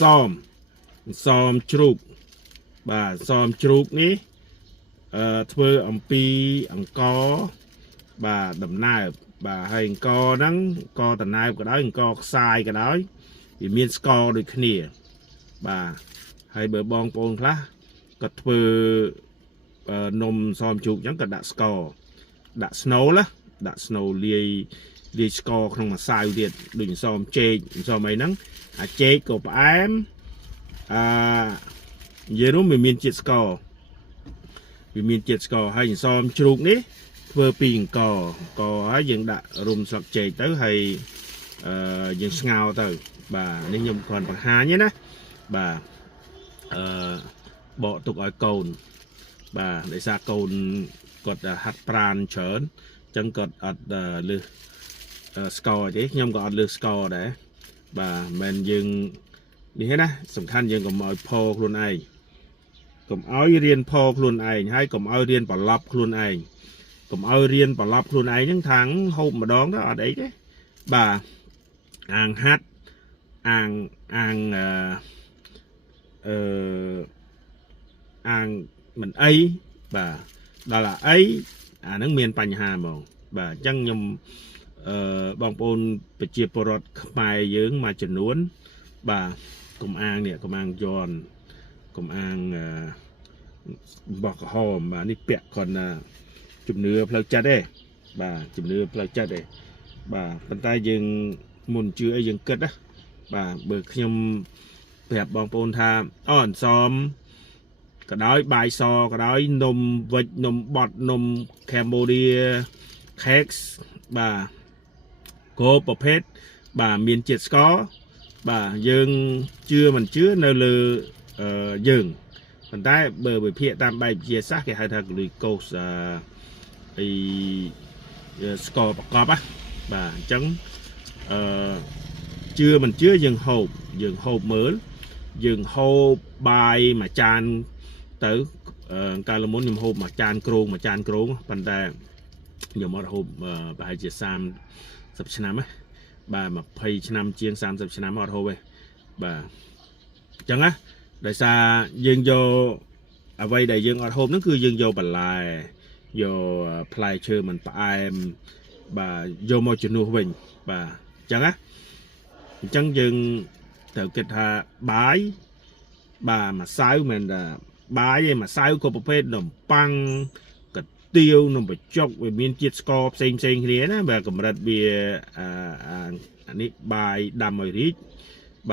ซ้อมជ្រូកបាទซ้อมជ្រូកនេះធ្វើអំពីអង្ករបាទដំណើបបាទហើយអង្ករហ្នឹងអង្ករដំណើបក៏ដោយអង្ករខ្សាយក៏ដោយវាមានស្ករដូចគ្នាបាទហើយបើបងប្អូនខ្លះក៏ធ្វើនំซ้อมជ្រូកអញ្ចឹងក៏ដាក់ស្ករដាក់ស្នូលណាដាក់ស្នូលលាយស្ករក្នុងម្សៅទៀតដូចซ้อมចេកซ้อมអីហ្នឹងអាចេកក៏ផ្អែមនិយាយនោះវាមានជាតិស្ករហើយซ้อมជ្រូកនេះធ្វើពីអង្ករហើយយើងដាក់រុំស្លឹកចេកទៅហើយយើងស្ងោរទៅបាទនេះខ្ញុំគ្រាន់បង្ហាញទេណាបាទបកទុកឲ្យកូនបាទដោយសារកូនគាត់ហាត់ប្រាណច្រើនអញ្ចឹងគាត់អត់លើសស្ករទេខ្ញុំក៏អត់លើសស្ករដែរបាទមិនយើងនេះណាសំខាន់យើងកុំឲ្យផខ្លួនឯងកុំឲ្យរៀនផខ្លួនឯងហើយកុំឲ្យរៀនប្រឡប់ខ្លួនឯងកុំឲ្យរៀនប្រឡប់ខ្លួនឯងហ្នឹងថាងហូបម្ដងទៅអត់អីទេបាទអាងហាត់អាងមិនអីបាទដល់អីអាហ្នឹងមានបញ្ហាហ្មងបាទអញ្ចឹងខ្ញុំបងប្អូនប្រជាពលរដ្ឋខ្មែរយើងមួយចំនួនបាទកុំអាងនេះកុំអាងយន់កុំអាងបោះក្រហមបាទនេះពាក់គាត់ជំនឿផ្លូវចិត្តទេបាទជំនឿផ្លូវចិត្តទេបាទប៉ុន្តែយើងមុនជឿអីយើងគិតណាបាទបើខ្ញុំប្រាប់បងប្អូនថាអន្សមក៏ដោយបាយសក៏ដោយនំវិចនំបត់នំ Cambodia cakes បាទគោប្រភេទបាទមានជាតិស្ករបាទយើងជឿមិនជឿនៅលើយើងប៉ុន្តែបើវិភាគតាមបែបវិទ្យាសាស្ត្រគេហៅថា glucose អីស្ករប្រកបបាទអញ្ចឹងជឿមិនជឿយើងហូបមើលយើងហូបបាយមួយចានទៅកាលមុនខ្ញុំហូបមួយចានគ្រោងប៉ុន្តែខ្ញុំអត់ហូបប្រហែលជា30ឆ្នាំណាបាទ20ឆ្នាំជាង30ឆ្នាំអត់ហូបទេបាទអញ្ចឹងណាដោយសារយើងយកអ្វីដែលយើងអត់ហូបហ្នឹងគឺយើងយកបន្លែយកផ្លែឈើមិនផ្អែមបាទយកមកជំនួសវិញបាទអញ្ចឹងណាអញ្ចឹងយើងត្រូវគិតថាបាយបាទម្សៅមិនថាបាយឯម្សៅក៏ប្រភេទនំប៉័ងកាទៀវនំបញ្ចុកវាមានជាតិស្ករផ្សេងគ្នាណាបាទកម្រិតវាអានេះបាយដាំឲ្យរីក